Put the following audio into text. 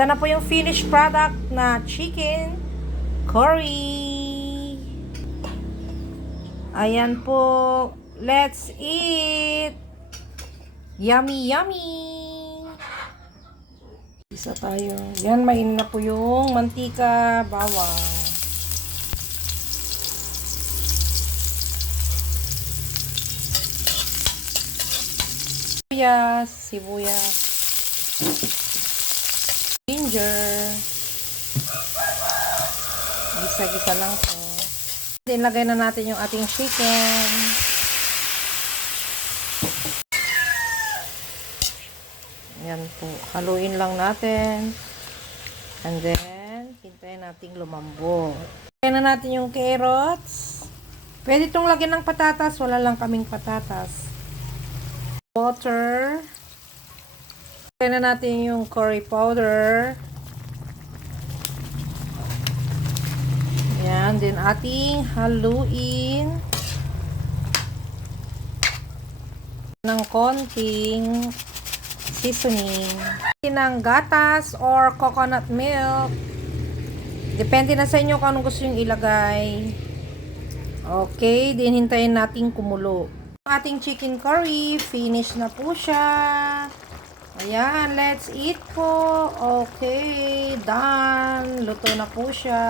Ito na po yung finished product na chicken curry. Ayan po. Let's eat! Yummy, yummy! Isa tayo. Yan, mainin na po yung mantika, bawang. Sibuyas, ginger. Gisa-gisa lang po. Then, lagay na natin yung ating chicken. Yan po. Haluin lang natin. And then, hintayin natin lumambot. Lagyan na natin yung carrots. Pwede itong lagyan ng patatas. Wala lang kaming patatas. Water. Lagyan na natin yung curry powder. Yan. Then, ating haluin ng konting seasoning. Ng gatas or coconut milk. Depende na sa inyo kung anong gusto yung ilagay. Okay, din hintayin natin kumulo. Ang ating chicken curry, finish na po siya. Ayan, let's eat po. Okay, done. Luto na po siya.